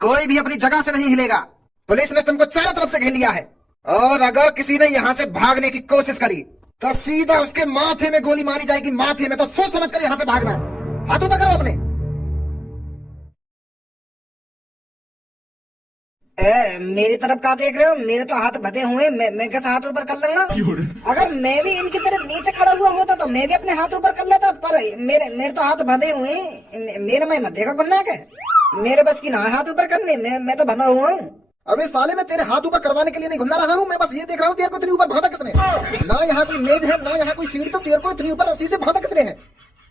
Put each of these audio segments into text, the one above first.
कोई भी अपनी जगह से नहीं हिलेगा। पुलिस ने तुमको चारों तरफ से घेर लिया है, और अगर किसी ने यहाँ से भागने की कोशिश करी तो सीधा उसके माथे में गोली मारी जाएगी, माथे में। तो सोच समझ कर यहाँ से भागना। हाथों पकड़ो अपने। मेरी तरफ क्या देख रहे हो? मेरे तो हाथ बंधे हुए, मैं कैसे हाथ ऊपर कर लूंगा? अगर मैं भी इनकी तरफ नीचे खड़ा हुआ होता तो मैं भी अपने हाथ ऊपर कर लेता, पर मेरे तो हाथ बंधे हुए। मेरे में मत देखा गुन्ना के, मेरे बस की ना हाथ ऊपर करने। मैं तो बंधा हुआ हूँ। अबे साले, मैं तेरे हाथ ऊपर करवाने के लिए नहीं घुमना रहा हूँ। मैं बस ये देख रहा हूँ तेरे को इतनी ऊपर बांधा किसने? ना यहाँ कोई मेज है, ना यहाँ कोई सीढ़ी, तो तेरे को इतनी ऊपर रस्सी से बांधा किसने है?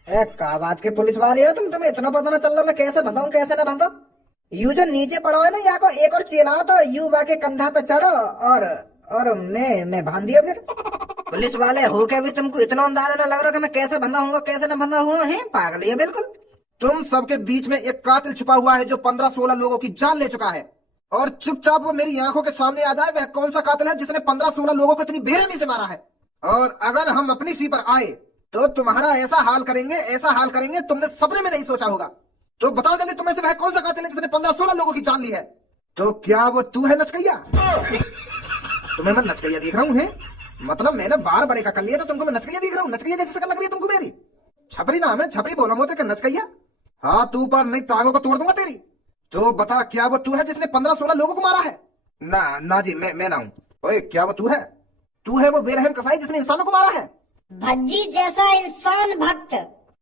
क्या बात के पुलिस वाले हो तुम? तुम्हें इतना पता ना चल रहा मैं कैसे बंधाऊं कैसे ना बंधा? यू जो नीचे पड़ा है ना, यहाँ को एक और चिल्लाओ तो यू बाके कंधा पे चढ़ो और मैं बांध दिया फिर। पुलिस वाले हो के भी तुमको इतना अंदाजा ना लग रहा कि मैं कैसे बंधा हूँ कैसे ना बंधा हुआ है? पागल है बिल्कुल। तुम सबके बीच में एक कातिल छुपा हुआ है जो 15-16 लोगों की जान ले चुका है, और चुपचाप वो मेरी आंखों के सामने आ जाए। वह कौन सा कातिल है जिसने 15-16 लोगों को इतनी बेरहमी से मारा है? और अगर हम अपनी सी पर आए तो तुम्हारा ऐसा हाल करेंगे, ऐसा हाल करेंगे तुमने सपने में नहीं सोचा होगा। तो बताओ जल्दी, तुम्हें से वह कौन सा कातिल है जिसने 15-16 लोगों की जान ली है? तो क्या वो तू है नचकैया? तुम्हें मैं नचकैया देख रहा हूँ है? मतलब मैंने बार बड़े का कर लिया तो तुमको मैं नचकैया देख रहा हूँ? नचकैया जैसी शक्ल लग रही है तुमको मेरी? छपरी नाम है, छपरी बोला मुझे नचकैया। हाँ तू पर नहीं, टांगों को तोड़ दूंगा तेरी। तो बता, क्या वो तू है जिसने 15-16 लोगों को मारा है? ना जी, मैं ना हूँ। ओए, क्या वो तू है? तू है वो बेरहम कसाई जिसने इंसानों को मारा है? भज्जी जैसा इंसान भक्त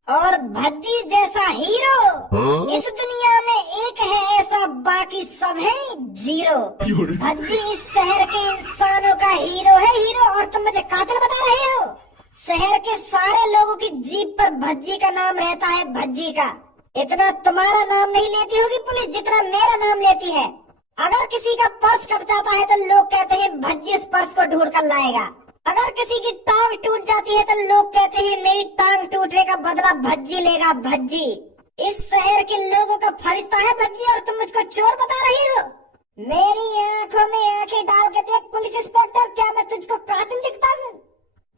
और भज्जी जैसा हीरो इस दुनिया में एक है ऐसा, बाकी सब है जीरो। भज्जी इस शहर के इंसानों का हीरो है, हीरो। और तुम मुझे कातिल बता रहे हो? शहर के सारे लोगों की जीप पर भज्जी का नाम रहता है, भज्जी का। इतना तुम्हारा नाम नहीं लेती होगी पुलिस जितना मेरा नाम लेती है। अगर किसी का पर्स कट जाता है तो लोग कहते हैं भज्जी उस पर्स को ढूंढ कर लाएगा। अगर किसी की टांग टूट जाती है तो लोग कहते हैं मेरी टांग टूटने का बदला भज्जी लेगा, भज्जी। इस शहर के लोगों का फरिश्ता है भज्जी, और तुम मुझको चोर बता रही हो? मेरी आंखों में आंखें डाल के देख पुलिस इंस्पेक्टर, क्या मैं तुझको कातिल दिखता हूँ?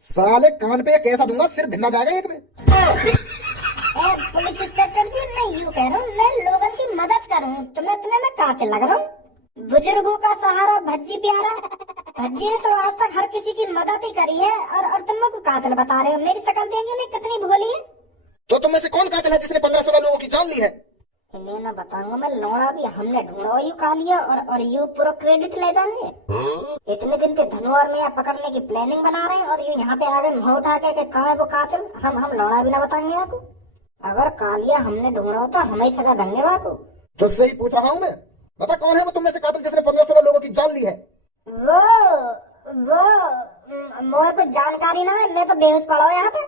साले कान पे कैसा दूंगा, सिर भिन्ना जाएगा एक में। पुलिस इंस्पेक्टर जी, मैं यूँ कह रहा हूँ, मैं लोगों की मदद करूँ, तुम्हें मैं कातिल लग रहा हूँ? बुजुर्गों का सहारा भज्जी प्यारा। भज्जी ने तो आज तक हर किसी की मदद ही करी है, और तुम लोग कातिल बता रहे हो? मेरी शक्ल देखिए नहीं कितनी भोली है। तो तुम में से कौन कातिल है जिसने 15-16 लोगों की जान ली है? मैं ना बताऊंगा, मैं लौड़ा भी हमने ढूंढा यू खा लिया, और यू पूरा क्रेडिट ले जाएंगे। इतने दिन के धनु और मैं पकड़ने की प्लानिंग बना रहे हैं, और यू यहाँ पे आ गए मुँह उठा के कहाँ है वो कातिल? हम लौड़ा भी ना बताएंगे आपको। अगर कालिया हमने ढूंढा हो तो हमें सजा देंगे आपको। तो सही पूछ रहा हूँ मैं, बता कौन है वो तुम में से कातिल जिसने 15-16 लोगों की जान ली है? वो मुझे कुछ जानकारी ना है, मैं तो बेहोश पड़ा हूँ यहाँ पे।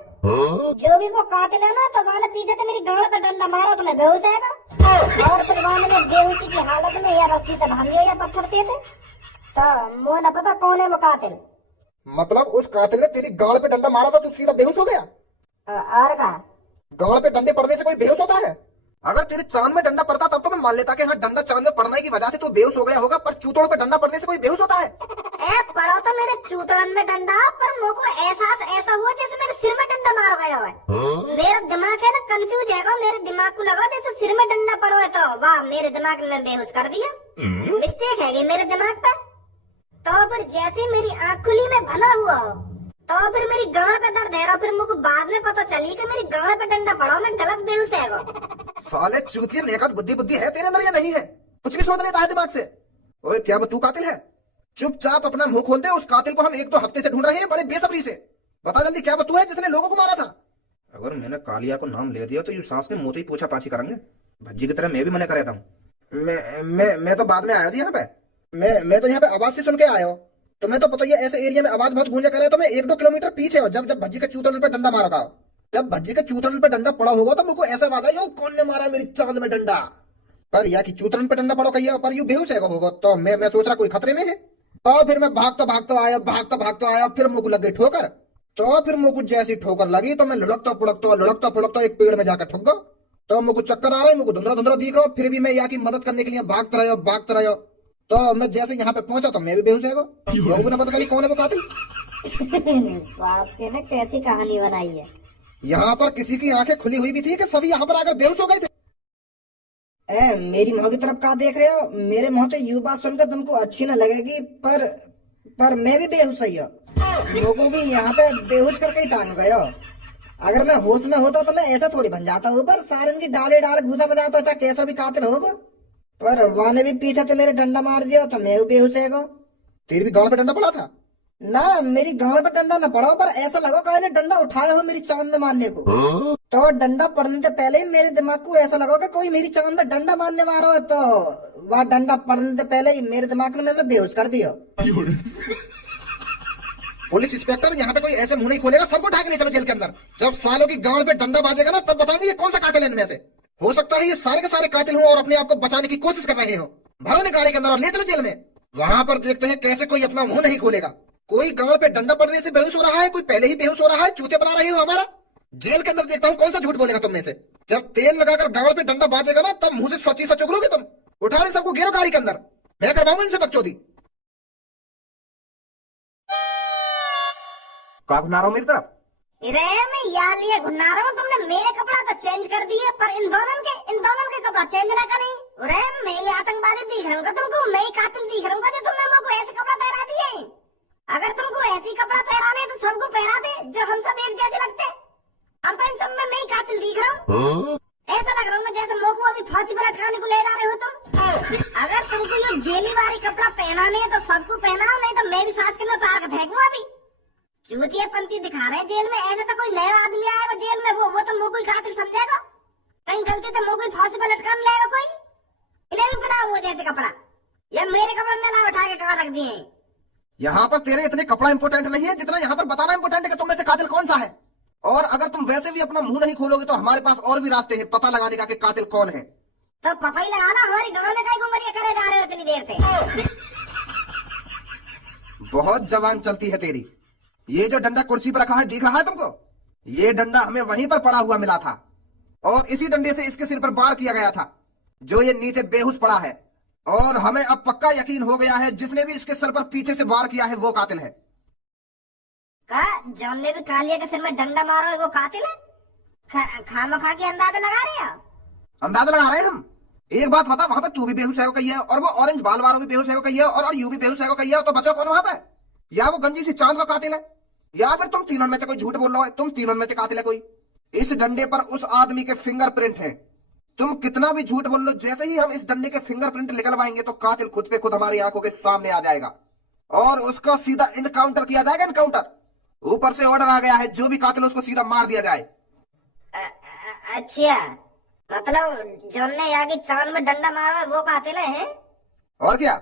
जो भी वो कातिल है ना, तो वहाँ पीछे से मेरी गाड़ पे डंडा मारा तो मैं बेहोश आएगा, और फिर वहाँ में बेहोशी की हालत में या रस्सी से बांध दिया या पत्थर से थे। तो मुझे ना पता कौन है वो कातिल। मतलब उस कातिल ने तेरी गाड़ पे डंडा मारा था, तू सीधा बेहोश हो गया? और का गाड़ पे डंडे पड़ने से कोई बेहोश होता है? अगर तेरे चांद में डंडा पड़ता तब तो मैं मान लेता कि हाँ डंडा चांद में पड़ने की वजह से तो बेहोश हो गया होगा, पर चूतड़ पे डंडा पड़ने से कोई बेहोश होता है? पड़ा तो मेरे चूतड़न में डंडा, पर मुझको एहसास ऐसा हुआ जैसे मेरे सिर में डंडा मार गया है। मेरा दिमाग है ना कंफ्यूज है, मेरे दिमाग को लगा जैसे सिर में डंडा पड़ो है, तो वाह मेरे दिमाग ने बेहोश कर दिया। मिस्टेक है मेरे दिमाग पे। तो फिर जैसे मेरी आँख खुली में भला हुआ हो, तो फिर मेरी गाड़ पे दर्द है, फिर मुझको बाद में पता चली कि मेरी गाड़ पे डंडा पड़ा, मैं गलत बेहोश है। साले चूतिया, नेकत बुद्धि है तेरे अंदर या नहीं है? कुछ भी सोच लेता है दिमाग से। ओए, क्या वो तू कातिल है? चुपचाप अपना मुंह खोल दे। उस कातिल को हम 1-2 हफ्ते से ढूंढ रहे हैं बड़े बेसब्री से। बता जल्दी, क्या वो तू है जिसने लोगों को मारा था? अगर मैंने कालिया को नाम ले दिया तो ये सांस के मोती पूछा पाछी करेंगे। भज्जी की तरह मैं भी मना कर रहता हूँ। मैं तो बाद में आया थी यहाँ पे। मैं तो यहाँ पे आवाज से सुन के आया हूँ। तुम्हें तो पता ही है ऐसे एरिया में आवाज बहुत गूंजा करे, तो मैं 1-2 किलोमीटर पीछे हूँ। जब भज्जी के चूतड़ पे डंडा मारा था, जब भज्जी के चूतड़न पे डंडा पड़ा होगा तो मुझको ऐसा आवाज आई, कौन ने मारा मेरी चांद में डंडा? पर या कि चूतड़न पे डंडा पड़ा कहिए, पर यू बेहोश है होगा, तो मैं सोच रहा कोई खतरे में है। और फिर मैं भागता आया, फिर मुझको लग गई ठोकर। तो फिर मुझको जैसी ठोकर लगी तो मैं लुढ़कता पुढ़कता एक पेड़ में जाकर ठुक गया। तो मुझको चक्कर आ रहा है, मुझको धुंधला दिख रहा, फिर भी मैं यहाँ की मदद करने के लिए भागता रहा। तो मैं जैसे यहाँ पे पहुंचा तो मैं भी बेहोश है। लोगों को ना पता चली कौन है वो कातिल। सास के ने कैसी कहानी बनाई है। यहाँ पर किसी की आंखें खुली हुई भी थी कि सभी यहाँ पर आकर बेहोश हो गए थे। मेरी मुंह की तरफ कहाँ देख रहे हो? मेरे मुंह से यू बात सुनकर तुमको अच्छी न लगेगी, पर मैं भी बेहोश ही हूँ। लोगों भी यहाँ पे बेहोश करके ही टांग गए हो। अगर मैं होश में होता तो मैं ऐसा थोड़ी बन जाता हूँ, पर सारन की डाले डाल घुसा बजाता अच्छा कैसा भी कातिल हो। पर वहाँ ने भी पीछे से मेरे डंडा मार दिया तो मैं भी बेहोश है गो। तेरी भी गाल पे डंडा पड़ा था? ना, मेरी गांव पर डंडा न पड़ा, पर ऐसा लगा कि ने डंडा उठाया हो मेरी चांद में मारने को। तो डंडा पड़ने से पहले ही मेरे दिमाग को ऐसा लगा कि कोई मेरी चांद में डंडा मारने वाला है, तो वह डंडा पड़ने से पहले ही मेरे दिमाग ने मैं बेहोश कर दिया। पुलिस इंस्पेक्टर, यहाँ पे कोई ऐसे मुंह नहीं खोलेगा, सबको उठा के ले चलो जेल के अंदर। जब सालों की गांव पे डंडा बाजेगा ना, तब बताएंगे ये कौन सा कातिल है इनमें से। हो सकता है ये सारे के सारे कातिल हो और अपने आप को बचाने की कोशिश कर रहे हो। भरो ने गाड़ी के अंदर और ले चलो जेल में। वहां पर देखते हैं कैसे कोई अपना मुंह नहीं खोलेगा। कोई गांव पे डंडा पड़ने से बेहोश हो रहा है, कोई पहले ही बेहोश हो रहा है। चूते बना रहे हो हमारा। जेल के अंदर देखता हूँ कौन सा झूठ बोलेगा तुम में से। जब तेल लगाकर गांव पे डंडा बाजेगा ना, तब मुंह से सच्ची सच उगलोगे तुम। उठाओ इन सबको, घेरो गाड़ी के अंदर। मैं करवाऊंगा इनसे बकचोदी। क्या घुमा रहा हूँ मेरी तरफ? रे मैं यहाँ लिए घुमा रहा हूँ, तुमने मेरे कपड़ा तो चेंज कर दिए, पर इन दोनों के कपड़ा चेंज ना करें। अरे मैं ये आतंकवादी दिख रहा हूँ तुमको, मैं ही कातिल दिख रहा हूँ जो तुमने मुझको ऐसे कपड़ा पहरा दिए। अगर तुमको ऐसी कपड़ा पहराने तो सबको पहरा दे, जो हम सब एक जैसे लगते। अब तो इन सब में मैं ही कातिल दिख रहा हूँ। ऐसा लग रहा हूँ जैसे मुझको अभी फांसी पर लटकाने को ले जा रहे हो तुम। अगर तुमको ये जेली वाली कपड़ा पहनाने है तो सबको पहनाओ, नहीं तो मैं भी सांस के उतार के फेंकूं। अभी चूतिया पंथी दिखा रहे हैं जेल में। ऐसे तो कोई नया आदमी आएगा जेल में, वो तो मुझको ही कातिल समझेगा। कहीं गलती से मुझको ही फांसी पर लटकाने लाएगा कोई। इन्हें भी बनाओ वो जैसे कपड़ा, या मेरे कपड़ा में ना उठा के कहाँ रख दिए। यहाँ पर तेरे इतने कपड़ा इंपोर्टेंट नहीं है जितना यहाँ पर बताना इंपोर्टेंट है कि तुम में से कातिल कौन सा है। और अगर तुम वैसे भी अपना मुंह नहीं खोलोगे तो हमारे पास और भी रास्ते हैं पता लगाने का कि कातिल कौन है। तो पता ही लगाना, हमारी गाँव में कई गुमरिया करे जा रहे हो इतनी देर से। बहुत जवान चलती है तेरी। ये जो डंडा कुर्सी पर रखा है दिख रहा है तुमको? ये डंडा हमें वहीं पर पड़ा हुआ मिला था और इसी डंडे से इसके सिर पर वार किया गया था, जो ये नीचे बेहोश पड़ा है। और हमें अब पक्का यकीन हो गया है जिसने भी इसके सर पर पीछे से वार किया है वो कातिल है। का जॉन ने भी कालिया के सिर में डंडा मारो है वो कातिल है? खामखा के अंदाजा लगा रहे हो? अंदाजा लगा रहे हैं हम। एक बात बता, वहां पर तू भी बेहोश है कही है, और वो ऑरेंज बाल वालों भी बेहोश है कही है, और यू भी बेहोश है कही है, तो बचा कौन वहां पे? या वो गंजी सी चांद का कातिल है, या फिर तुम तीनों में से कोई झूठ बोल रहा है। तुम तीनों में से कातिल है कोई। इस डंडे पर उस आदमी के फिंगरप्रिंट हैं। तुम कितना भी झूठ बोल लो, जैसे ही हम इस डंडे के फिंगरप्रिंट निकलवाएंगे तो कातिल खुद पे खुद हमारी आंखों के सामने आ जाएगा और उसका सीधा इनकाउंटर किया जाएगा। इनकाउंटर, ऊपर से ऑर्डर आ गया है, जो भी कातिल उसको सीधा मार दिया जाए। अच्छा, मतलब जॉन ने आगे चांद में डंडा मारा वो कातिल है? और क्या?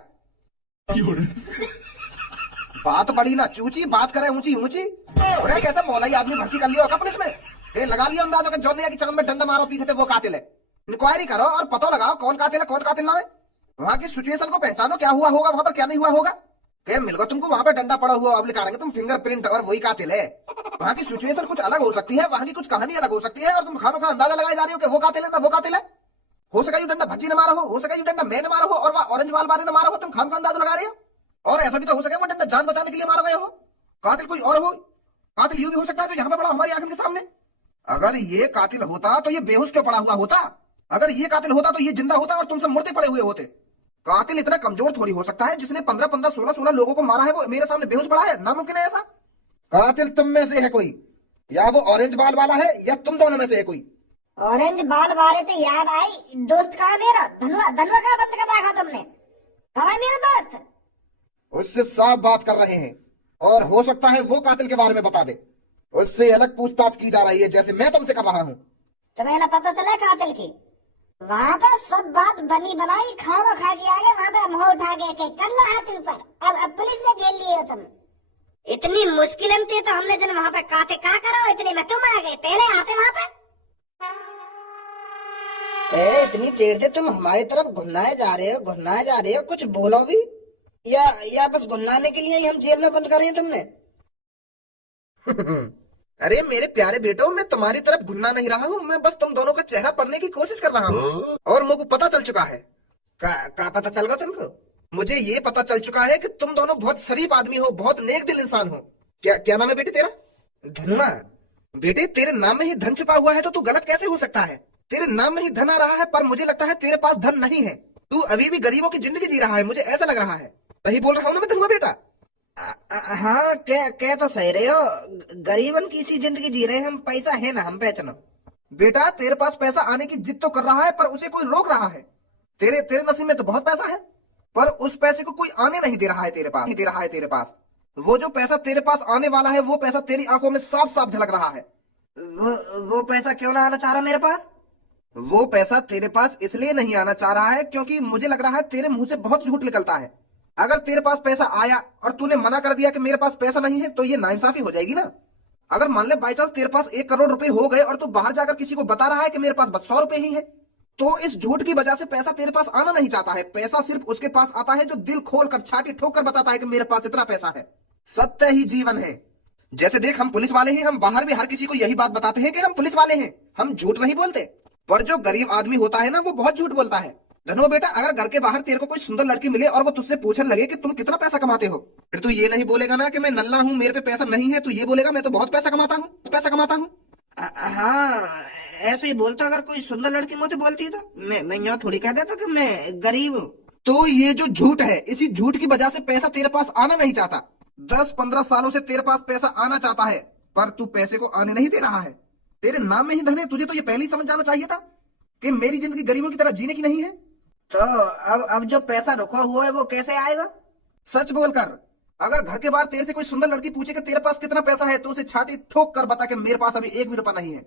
बात बड़ी ना चूची, बात करे ऊंची ऊंची। अरे कैसा मौलाई आदमी भर्ती कर लिया होगा पुलिस में। लगा लिया अंदाजा कि जॉन ने चांद में डंडा मारो पीछे थे वो कातिल है। इंक्वायरी करो और पता लगाओ कौन कातिल है कौन कातिल ना है। वहाँ की सिचुएशन को पहचानो, क्या हुआ होगा वहां पर क्या नहीं हुआ होगा। क्या मिल गया तुमको वहां पर डंडा पड़ा हुआ, अब लिखाएंगे तुम फिंगरप्रिंट और वही कातिल है। वहाँ की सिचुएशन कुछ अलग हो सकती है, वहाँ की कुछ कहानी अलग हो सकती है, और तुम खामखा अंदाजा लगाए जा रहे हो कि वो कातिल है ना वो कातिल है। हो सका यू डंडा भज्जी ने मारा हो सका यू डंडा मैंने मारा हो, और वह ऑरेंज बाल वाले ने मारा हो। तुम खामखा अंदाजा लगा रहे हो। और ऐसा भी तो हो सके वो डंडा जान बचाने के लिए मारा गया हो। कातिल कोई और हो, कातिल यूं भी हो सकता है जो यहाँ पे पड़ा हमारी आंखों के सामने। अगर ये कातिल होता तो ये बेहोश क्यों पड़ा हुआ होता? अगर ये कातिल होता तो ये जिंदा होता और तुम सब मुर्दे पड़े हुए होते। कातिल इतना कमजोर थोड़ी हो सकता है, जिसने 15-15, 16-16 लोगों को मारा है वो मेरे सामने बेहोश पड़ा है। नामुमकिन है ऐसा। कातिल तुम में से है कोई, या वो ऑरेंज बाल वाला है, या तुम दोनों में से है कोई। ऑरेंज बाल वाले तो याद आई, दोस्त कहा मेरा? धनवा कहा बंद कर रखा तुमने? कहा मेरा दोस्त? उससे साफ बात कर रहे हैं, और हो सकता है वो कातिल के बारे में बता दे। उससे अलग पूछताछ की जा रही है जैसे मैं तुमसे कर रहा हूँ। तुम्हें ना पता चला कातिल की? वहाँ पे सब बात बनी बनाई खावा खा के आगे वहाँ पे मुँह उठा के कर लो हाथ ऊपर। अब पुलिस ने घेर लिए हो तुम। इतनी मुश्किल थी तो हमने जन वहाँ पे काते का करो, इतने में तुम आ गए। पहले आते वहाँ पे। इतनी देर से तुम हमारी तरफ घुन्नाए जा रहे हो, कुछ बोलो भी, या बस गुन्नाने के लिए ही हम जेल में बंद कर रहे हैं तुमने? अरे मेरे प्यारे बेटो, मैं तुम्हारी तरफ घुन्ना नहीं रहा हूँ, मैं बस तुम दोनों का चेहरा पढ़ने की कोशिश कर रहा हूँ। और मुझे पता चल चुका है। का पता चल गया तुमको? मुझे ये पता चल चुका है कि तुम दोनों बहुत शरीफ आदमी हो, बहुत नेक दिल इंसान हो। क्या नाम है बेटे तेरा? धनुआ। बेटे तेरे नाम में ही धन छुपा हुआ है तो तू गलत कैसे हो सकता है? तेरे नाम में ही धन आ रहा है, पर मुझे लगता है तेरे पास धन नहीं है। तू अभी भी गरीबों की जिंदगी जी रहा है, मुझे ऐसा लग रहा है। सही बोल रहा हूँ ना मैं धनुआ बेटा? हाँ, क्या तो सही रहे हो। गरीबन की सी जिंदगी जी रहे हम, पैसा है ना हम पे इतना। बेटा तेरे पास पैसा आने की जिद तो कर रहा है, पर उसे कोई रोक रहा है। तेरे तेरे नसीब में तो बहुत पैसा है, पर उस पैसे को कोई आने नहीं दे रहा है तेरे पास, नहीं दे रहा है तेरे पास। वो जो पैसा तेरे पास आने वाला है, वो पैसा तेरी आंखों में साफ साफ झलक रहा है। वो पैसा क्यों ना आना चाह रहा मेरे पास? वो पैसा तेरे पास इसलिए नहीं आना चाह रहा है क्योंकि मुझे लग रहा है तेरे मुंह से बहुत झूठ निकलता है। अगर तेरे पास पैसा आया और तूने मना कर दिया कि मेरे पास पैसा नहीं है, तो ये नाइंसाफी हो जाएगी ना। अगर मान ले बाई चांस तेरे पास 1 करोड़ रुपए हो गए और तू बाहर जाकर किसी को बता रहा है कि मेरे पास बस 100 रुपए ही है, तो इस झूठ की वजह से पैसा तेरे पास आना नहीं चाहता है। पैसा सिर्फ उसके पास आता है जो दिल खोल कर छाती ठोक कर बताता है कि मेरे पास इतना पैसा है। सत्य ही जीवन है। जैसे देख, हम पुलिस वाले हैं, हम बाहर भी हर किसी को यही बात बताते हैं कि हम पुलिस वाले हैं, हम झूठ नहीं बोलते। पर जो गरीब आदमी होता है ना, वो बहुत झूठ बोलता है। धनुआ बेटा, अगर घर के बाहर तेरे को कोई सुंदर लड़की मिले और वो तुझसे पूछने लगे कि तुम कितना पैसा कमाते हो, फिर तू ये नहीं बोलेगा ना कि मैं नल्ला हूँ, मेरे पे पैसा नहीं है। तू ये बोलेगा मैं तो बहुत पैसा कमाता हूँ, पैसा कमाता हूँ। हाँ, ऐसे ही बोलता। अगर कोई सुंदर लड़की मुझे बोलती तो मैं यूं थोड़ी कह देता कि मैं गरीब हूँ। तो ये जो झूठ है, इसी झूठ की वजह से पैसा तेरे पास आना नहीं चाहता। 10-15 सालों से तेरे पास पैसा आना चाहता है, पर तू पैसे को आने नहीं दे रहा है। तेरे नाम में ही धन है। तुझे तो ये पहले ही समझ जाना चाहिए था कि मेरी जिंदगी गरीबों की तरह जीने की नहीं है। तो अब जो पैसा रुका हुआ है वो कैसे आएगा? सच बोलकर। अगर घर के बाहर तेरे से कोई सुंदर लड़की पूछे कि तेरे पास कितना पैसा है, तो उसे छाती ठोक कर बता कि मेरे पास अभी 1 भी रुपया नहीं है।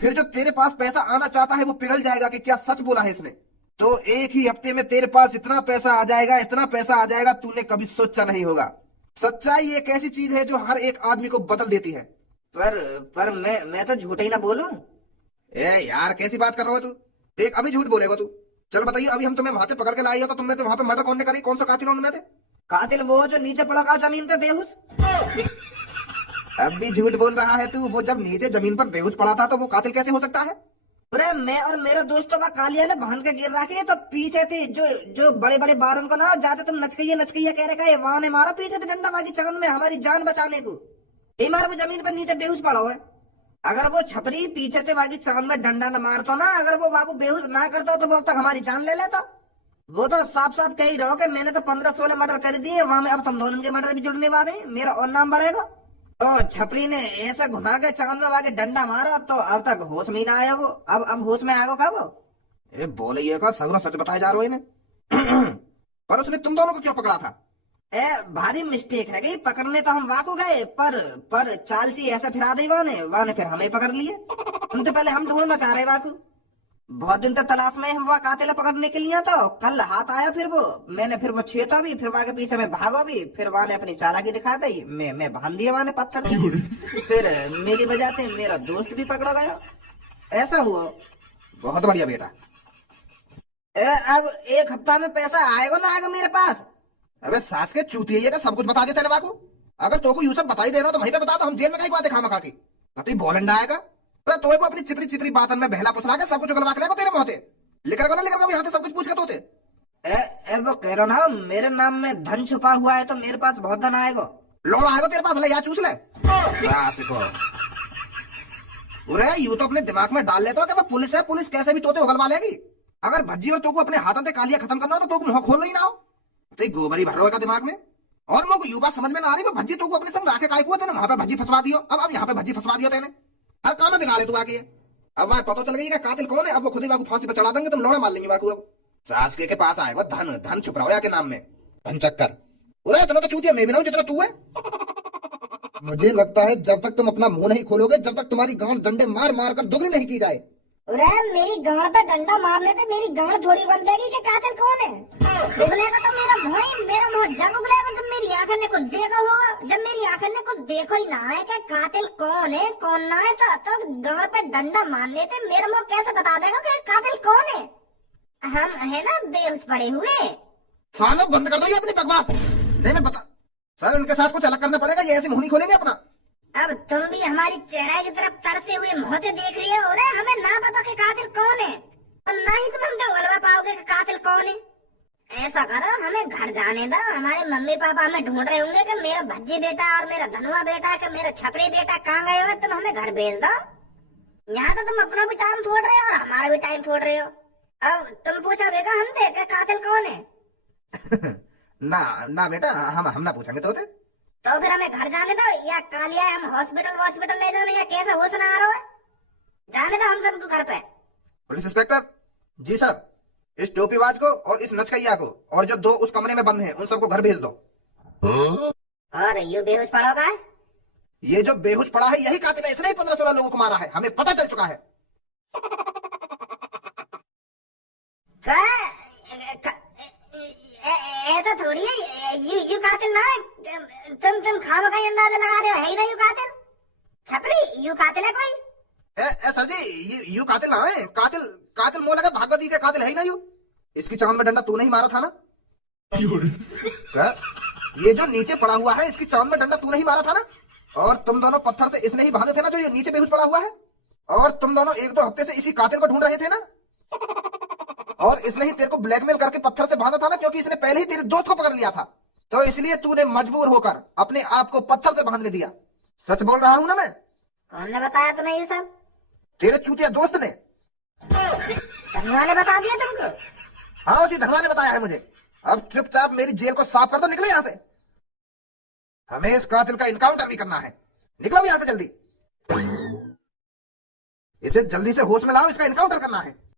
फिर जो तेरे पास पैसा आना चाहता है वो पिघल जाएगा कि क्या सच बोला है इसने। तो 1 ही हफ्ते में तेरे पास इतना पैसा आ जाएगा, इतना पैसा आ जाएगा, तूने कभी सोचा नहीं होगा। सच्चाई एक ऐसी चीज है जो हर एक आदमी को बदल देती है। पर मैं तो झूठ ही ना बोलूं। ए यार, कैसी बात कर रहे हो तू? देख, अभी झूठ बोलेगा तू। चल बताइए, अभी हम तुम्हें वहां से पकड़ के लाए हो तो तुमने तो वहां पे मर्डर कौन ने करी? कौन सा कातिल उनमें थे? कातिल वो जो नीचे पड़ा था जमीन पे बेहोश। अब भी झूठ बोल रहा है तू। वो जब नीचे जमीन पर बेहोश पड़ा था तो वो कातिल कैसे हो सकता है? अरे मैं और मेरे दोस्तों का कालिया ने बांध के गिर रखे, तो पीछे थे जो बड़े बड़े बारन को ना जाते तुम नचकैया कह रखा है, वहां ने मारा पीछे से डंडा बाकी चगन में हमारी जान बचाने को। मार वो जमीन पर नीचे बेहोश पड़ा हुआ है। अगर वो छपरी पीछे से बाकी चगन में डंडा न मारता ना, अगर वो बाबू बेहोश ना करता तो वो अब तक हमारी जान ले लेता। वो तो साफ साफ कह ही रहो कि मैंने तो 15-16 मर्डर कर दिए वहां में, अब तुम दोनों के मर्डर भी जुड़ने वाले हैं, मेरा और नाम बढ़ेगा। तो छपरी ने ऐसे घुमा के चांद में आगे डंडा मारा तो अब तक होश में ही ना आया वो। अब होश में आएगा कब? ये बोले ये का सगरा सच बताया जा रहा है इन्हें। पर उसने तुम दोनों को क्यों पकड़ा था? भारी मिस्टेक है गई। पकड़ने तो हम वाको गए, पर चालसी ऐसे फिरा दी वाने फिर हमें पकड़ लिए। उनसे पहले हम ढूंढना चाह रहे वाको। बहुत दिन तक तलाश में हम वह कातिल पकड़ने के लिए, तो कल हाथ आया। फिर वो मैंने फिर वो छेता भी, फिर वहां के पीछे में भागो भी, फिर वहां ने अपनी चालाकी दिखा दी। मैं बांध दिया वहां ने पत्थर से। फिर मेरी वजह से मेरा दोस्त भी पकड़ा गया। ऐसा हुआ। बहुत बढ़िया बेटा। अब 1 हफ्ता में पैसा आएगा ना आएगा मेरे पास? अबे सास के चूतिया का सब कुछ बता देते बाको। अगर तो को यूसुफ बताई देना तो वहीं पे बता दो, हम जेल में कहीं बात खामा खा के कतई बोलंडा आएगा। तो को अपनी चिपरी चिपरी बातन में बहला फुसला के सब कुछ उगलवा के तेरे मोहते लिखर को ना यहाँ से सब कुछ पूछ के तोते। वो कह रहा ना मेरे नाम में धन छुपा हुआ है, तो मेरे पास बहुत धन आएगा। लौड़ा आएगा तेरे पास, ले या चूस ले सास को। अरे यूं तो अपने दिमाग में डाल लेता हो कि वो पुलिस है, पुलिस कैसे भी तोते उगलवा लेगी। अगर भज्जी और तो को अपने हाथों से कालिया खत्म करना हो तो मुंह खोल नहीं ना हो, तो गोबरी भर होगा दिमाग में। और मुझे यू बात समझ में ना आ रही, वो भज्जी तो को अपने संग राखे काय को तेने वहां पे भज्जी फंसवा दियो। अब यहाँ पे भज्जी फंसवा दियो तेने, हर काम में बिगाड़े तू आके। अब वह पता चल गई कि कातिल कौन है। अब वो खुद ही वाकू फांसी पर चढ़ा देंगे, तुम लौड़ा मार लेंगे वाकू। अब सास के पास आएगा धन, धन छुप रहा के नाम में धन चक्कर। अरे इतना तो चूतिया मैं भी ना हूं जितना तू है। मुझे लगता है जब तक तुम अपना मुंह नहीं खोलोगे, जब तक तुम्हारी गांड डंडे मार मार कर दुगनी नहीं की जाए। अरे मेरी गांड पे डंडा मारने से मेरी गांड थोड़ी बन जाएगी कि कातिल कौन है। उगलेगा तो मेरा मुंह जब उगलेगा जब मेरी आंखें ने कुछ देखा होगा। जब मेरी आंखें ने कुछ देखो ही ना है कि कातिल कौन है कौन ना है, तो गांड पे डंडा मारने से मेरा मुंह कैसे बता देगा कि कातिल कौन है? हम है ना बेहोश पड़े हुए। सालों बंद कर दो ये अपनी बकवास। नहीं मैं बता सर, इनके साथ कुछ अलग करना पड़ेगा, ये ऐसे मुंह नहीं खोलेंगे अपना। अब तुम भी हमारी चेहरे की तरफ तरसे हुए मोहते देख रही हो। अरे हमें ना पता कि कातिल कौन है, और ना ही तुम हमसे उगलवा पाओगे कि कातिल कौन है। ऐसा करो, हमें घर जाने दो। हमारे मम्मी पापा हमें ढूंढ रहे होंगे कि मेरा भज्जी बेटा और मेरा धनुआ बेटा, कि मेरा छपरी बेटा कहाँ गए हुए, तुम हमें घर भेज दो। यहाँ तो तुम अपना भी टाइम फोड़ रहे हो और हमारा भी टाइम फोड़ रहे हो। अब तुम पूछोगे का हमसे कि कातिल कौन है? ना ना बेटा, हम ना पूछेंगे तो तो फिर हमें घर जाने दो, या कालिया हम हॉस्पिटल ले जाओ, या कैसा होश ना आ रहा है? जाने दो हम सबको घर पे। पुलिस इंस्पेक्टर जी सर, इस टोपीबाज को और इस नचकैया को और जो दो उस कमरे में बंद हैं उन सबको घर भेज दो। और यू बेहोश पड़ा का है? ये जो बेहोश पड़ा है यही कातिल है, इसने ही 15-16 लोगों को मारा है, हमें पता चल चुका है। ऐसा थोड़ी है, यू कातिल ना है। तुम खामखा अंदाजा लगा रहे हो, है ही ना यू कातिल। छपड़ी यू कातिल है कोई? सर जी यू कातिल ना है, कातिल मोह लगा भागवती के कातिल है ही ना यू। इसकी चांद में डंडा तू नहीं मारा था ना? क्या? ये जो नीचे पड़ा हुआ है इसकी चांद में डंडा तू नहीं मारा था ना? और तुम दोनों पत्थर से इसने ही बांधे थे ना जो ये नीचे बेहोश पड़ा हुआ है? और तुम दोनों 1-2 हफ्ते से इसी कातिल को ढूंढ रहे थे ना? और इसने ही तेरे को ब्लैकमेल करके पत्थर से बांधा था ना, क्योंकि इसने पहले ही तेरे दोस्त को पकड़ लिया था, तो इसलिए तूने मजबूर होकर अपने आप को पत्थर से बांधने दिया। सच बोल रहा हूं ना मैं? कौन ने बताया तुम्हें ये सब? तेरे चूतिया दोस्त ने। धनवा ने बता दिया तुमको? हाँ, उसी धनवा ने बताया है मुझे। अब चुपचाप मेरी जेल को साफ कर दो, निकलो यहाँ से। हमें इस कातिल का इनकाउंटर भी करना है, निकलो यहाँ से जल्दी। इसे जल्दी से होश में लाओ, इसका इनकाउंटर करना है।